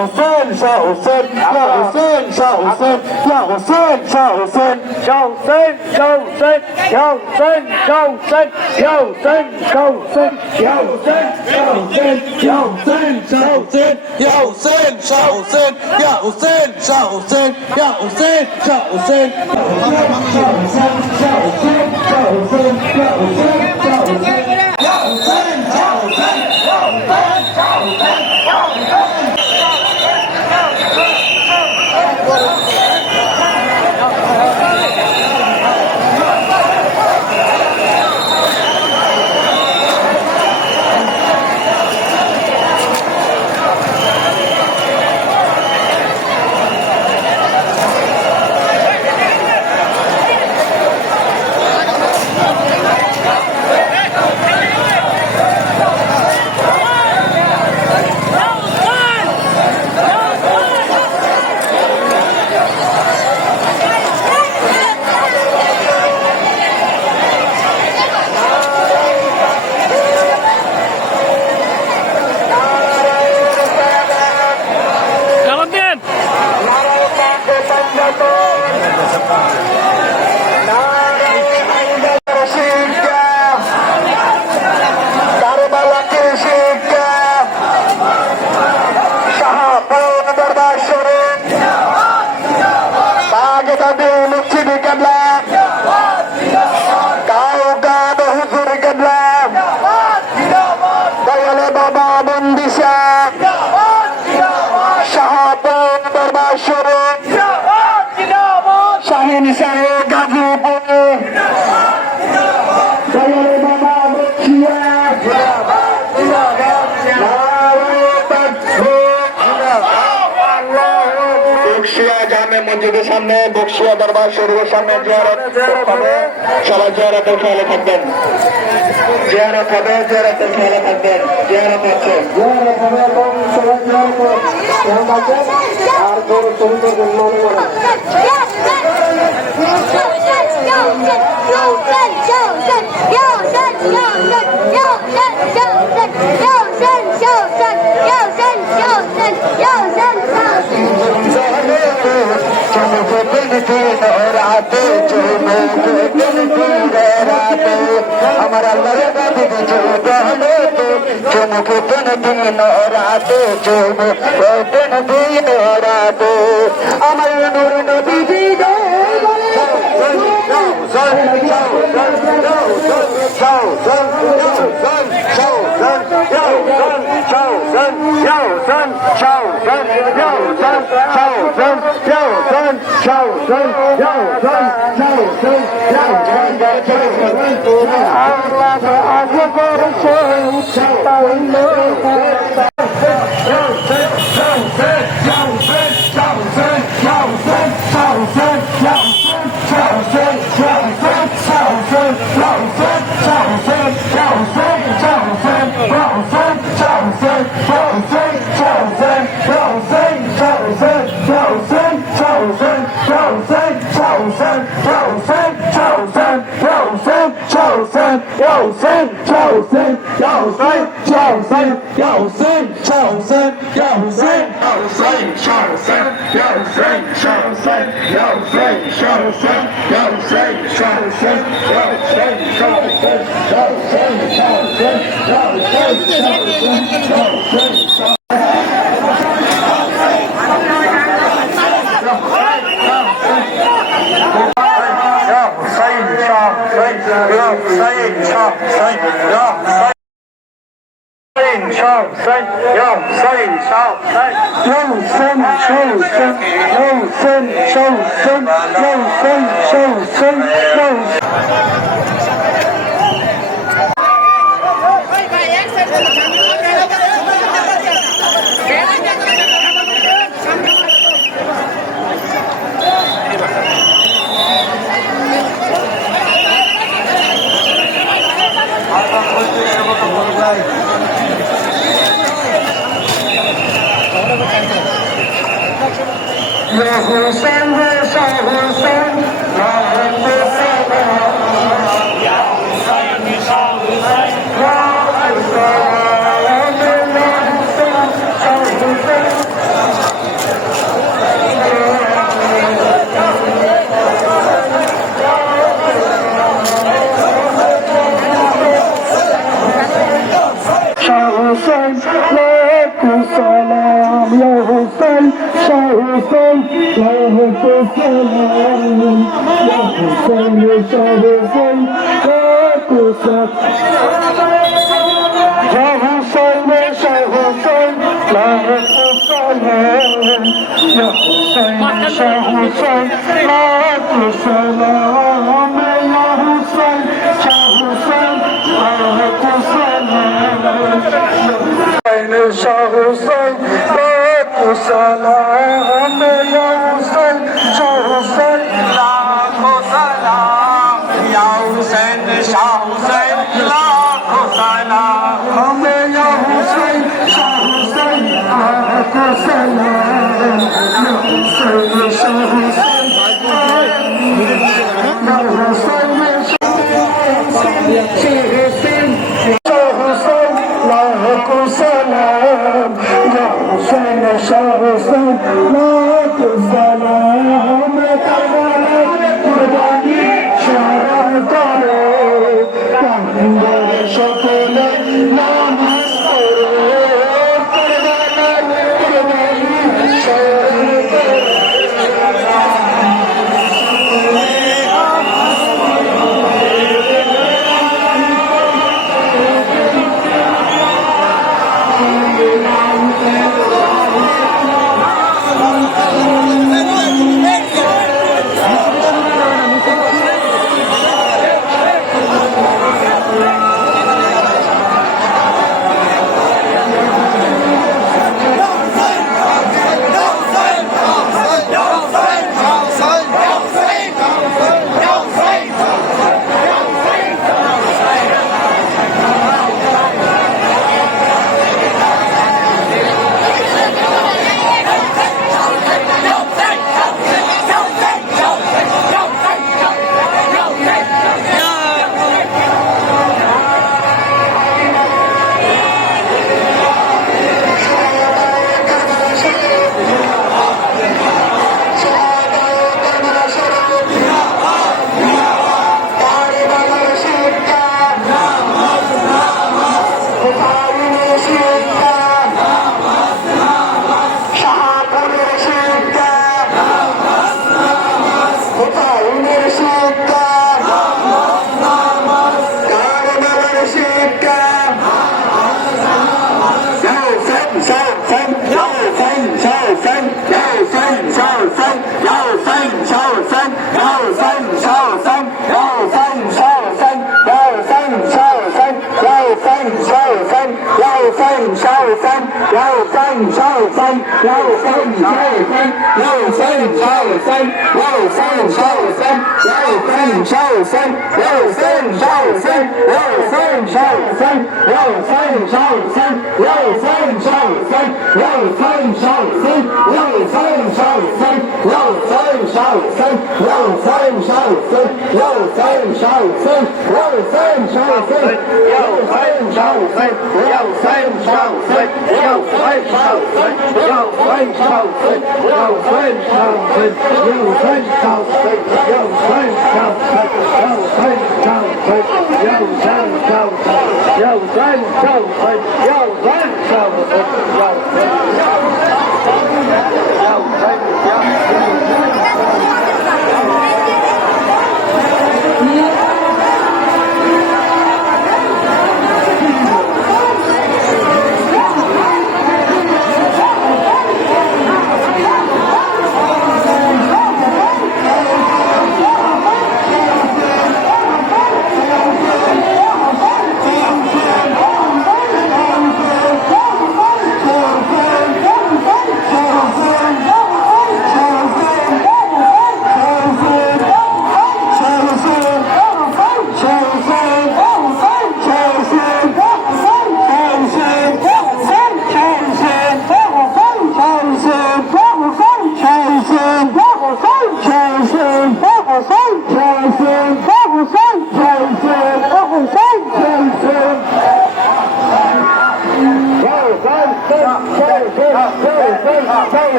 Hussein, Shah Hussein, Ya Hussein, Shah Hussein, Ya Hussein, Shah Hussein, Shah Hussein, Shah Hussein, Ya Hussein, Shah Hussein, Ya Hussein, Shah Hussein, Ya Hussein, Shah Hussein, Ya Hussein, Shah Hussein, Ya Hussein, Shah Hussein, Ya Hussein, Shah Hussein, Ya Hussein, Shah Hussein, Ya Hussein, Shah Hussein, Ya Hussein, Shah Hussein, Ya Hussein, Ya Hussein, Shah Hussein, Ya Hussein, Shah Hussein, Ya Hussein. মসজিদের সামনে বকশিয়া দরবার শরীফের সামনে জিয়ারত হবে, সবাই জিয়ারতের খেয়ালে থাকবেন। জিয়ারত হবে, জিয়ারতের খেয়ালে থাকবেন। জিয়ারত হচ্ছে জিয়ারত হবে এবং সবাই জিয়ারতের খেয়াল থাকবেন আর জোর শরীফের জন্য আমার আল্লাহর গানে চলে তো চমকে দিন দিন রাতে চমকে দিন দিন রাতে আমার নূর নবী Shah Hussain, Lahko salam. Ya Hussain, Shah Hussain, Lahko salam. Ya Hussain, Shah Hussain, Lahko salam. Ya Hussain, Shah Hussain, Lahko salam. Ya Hussain, Shah Hussain, Lahko salam. Shah Hussain, Lahko salam. Ya Hussain, Shah Hussain, Lahko salam. Ya Hussain, Shah Hussain, Lahko salam. Ya Hussain, Shah Hussain, Lahko salam. Ya Hussain, Shah Hussain, Ya Hussain, Lahko salam. Ya Hussain, Shah Hussain, Lahko salam. Karbala kurbani şaran karo, Kandil'e şokole namaz karo. Karbala kurbani şaran karo.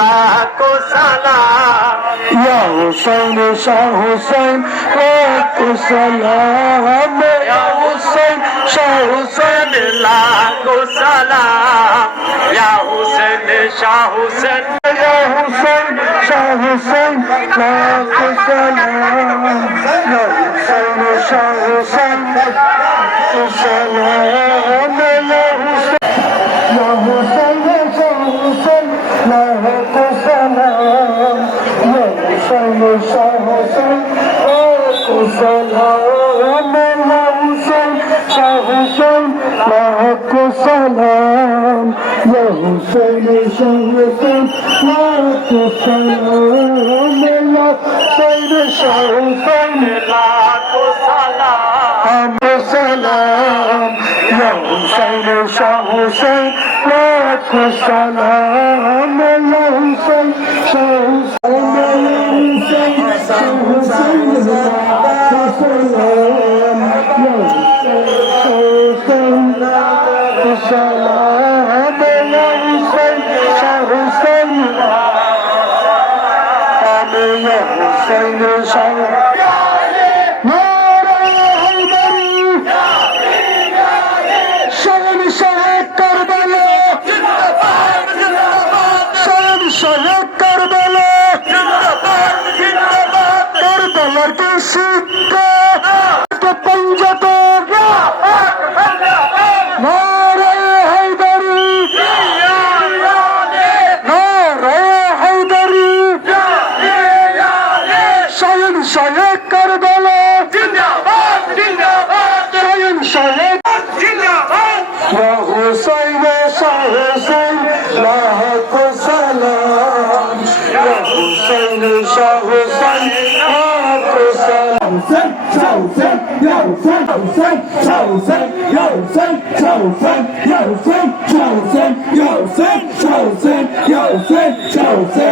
लाखों सलाम या हुसैन शाह हुसैन लाखों सलाम या हुसैन शाह हुसैन लाखों सलाम या हुसैन शाह हुसैन या हुसैन शाह हुसैन लाखों सलाम या हुसैन शाह हुसैन लाखों सलाम या हुसैन शाह हुसैन लाखों सलाम या हुसैन शाह हुसैन लाखों सलाम या हुसैन शाह हुसैन लाखों सलाम या हुसैन शाह हुसैन लाखों सलाम या हुसैन शाह हुसैन लाखों सलाम सलाम या हुसैन शाह हुसैन लाखों सलाम या हुसैन शाह हुसैन या हुसैन शाह हुसैन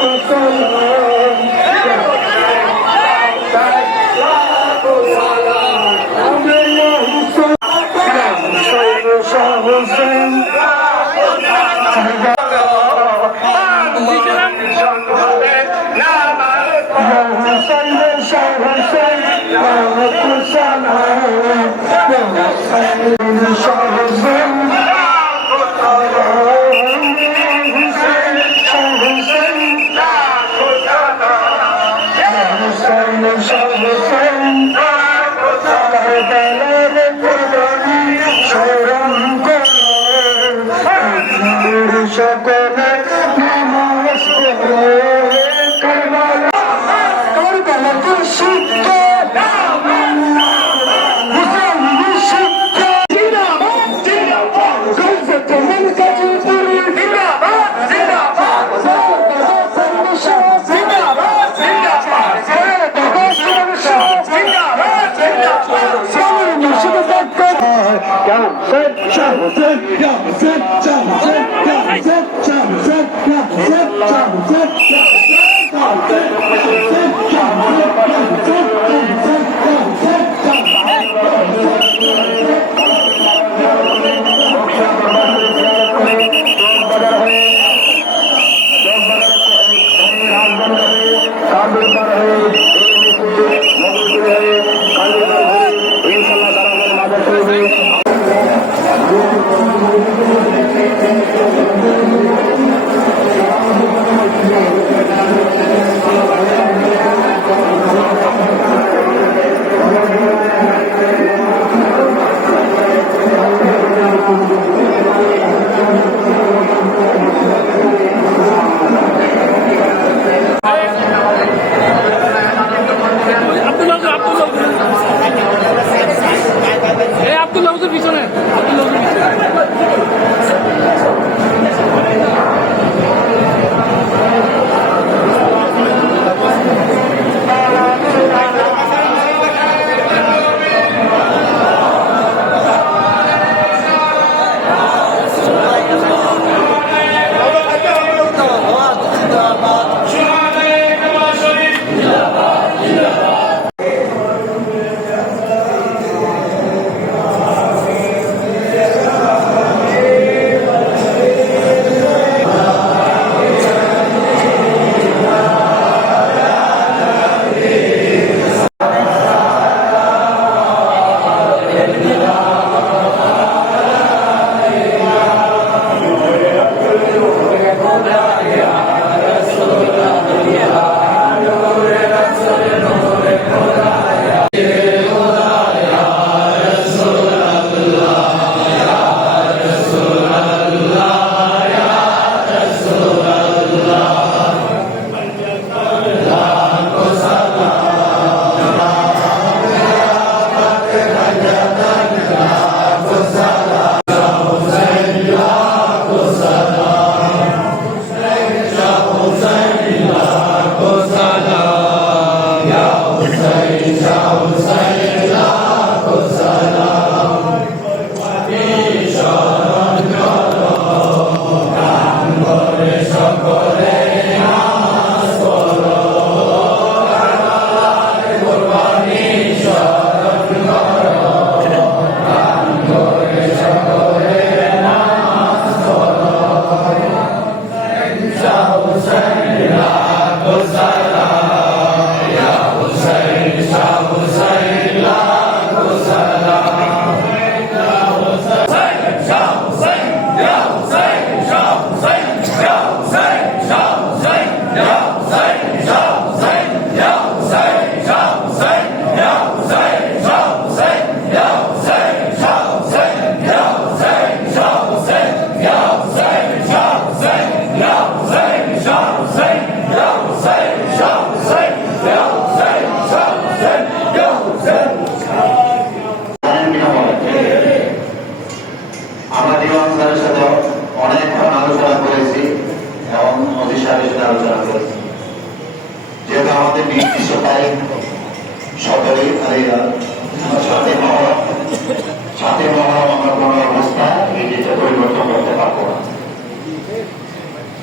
लाखों सलाम या हुसैन लाखों सलाम या हुसैन शाह हुसैन या हुसैन शाह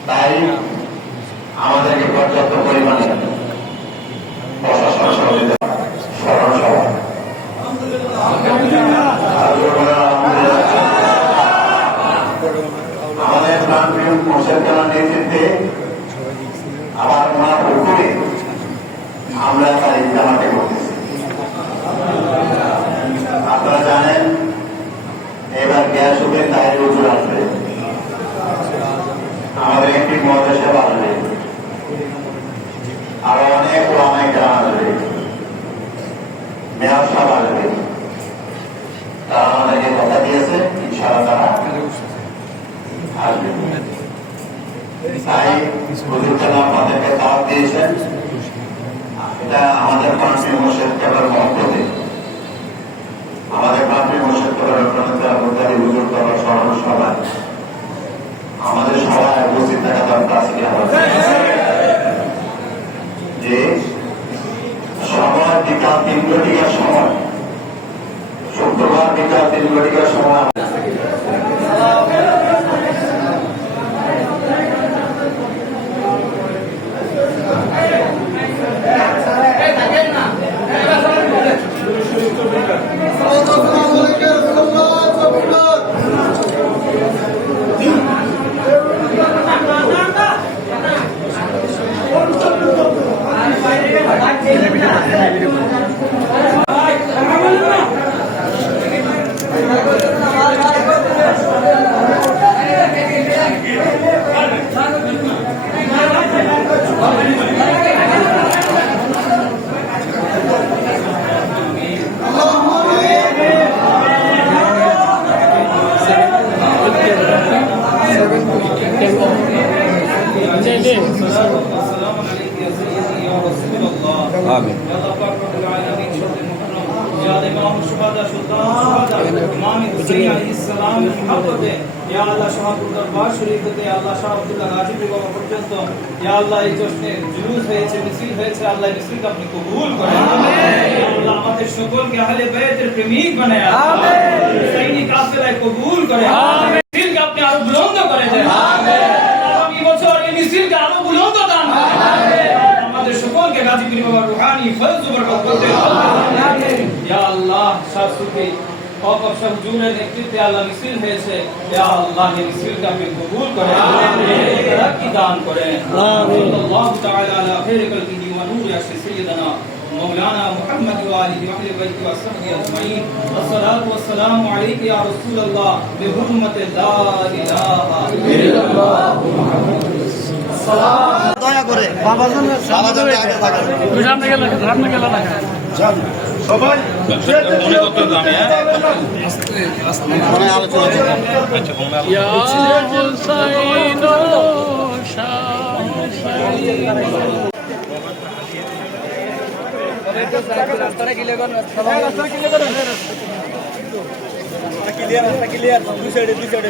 তাই আমাদেরকে পর্যাপ্ত পরিমাণে প্রশাসন সহযোগিতা স্মরণ সভা আমাদের প্রাণপ্রিয় মোর্শেদ খানের নেতৃত্বে আবার ওনার উপরে আমরা তার ইজতেমাটি করতেছি। আপনারা জানেন এবার গ্যাস উঠে তাই হুজুর আসবে, আমাদের এমপি মহাদেশ আসবে, আরো অনেক ওলামায়ে আসবে, মেয়র সাহেব আসবে। তারা আমাদেরকে কথা দিয়েছে ইনশাআল্লাহ তারা আসবে। তাই হুজুর তাআলা আমাদেরকে দাওয়াত দিয়েছেন। এটা আমাদের প্রাণপ্রিয় মোর্শেদ কেবল মহব্বতে, আমাদের প্রাণপ্রিয় মোর্শেদ কেবল প্রণেতা হুজুর দরবার স্মরণ সভা আমাদের সভায় উপস্থিত থাকা দরকার আছে যে সময় বিকাল 3 ঘটিকার সময়, শুক্রবার বিকাল 3 ঘটিকার সময় আমাদের সকলকে আহলে বাইতের প্রেমিক বানায় সৈনিক কাফেলায় কবুল করে মিছিলকে আপনি আরো বুলন্দ করে দেন। আগামী বছর এই মিছিলকে আরো বুলন্দ দান আমাদের সকলকে গাজীপুর বাবার রুহানি ফয়জ ও বরকত করতে ইয়া আল্লাহ। শাসুকে ওয়াকফ শাহ হুজুরের নেতৃত্বে আল্লাহ মিছিল হয়েছে, ইয়া আল্লাহ এই মিছিলকে আপনি কবুল করেন, তারাক্কি দান করেন। আমিন। আল্লাহু তাআলা আলা খায়রি খালকিহি ওয়া নূরি আরশি সাইয়্যিদিনা مولانا محمد وآله وأهل بيته وصحبه أجمعين والصلاة والسلام عليك يا رسول الله بحرمة لا إله إلا الله محمد দয়া করে বাবার জন্য সামনে গেল না সবাই মানে আলোচনা ইয়া হুসাইন রাস্তা ক্লিয়ার দুই সাইডে চলে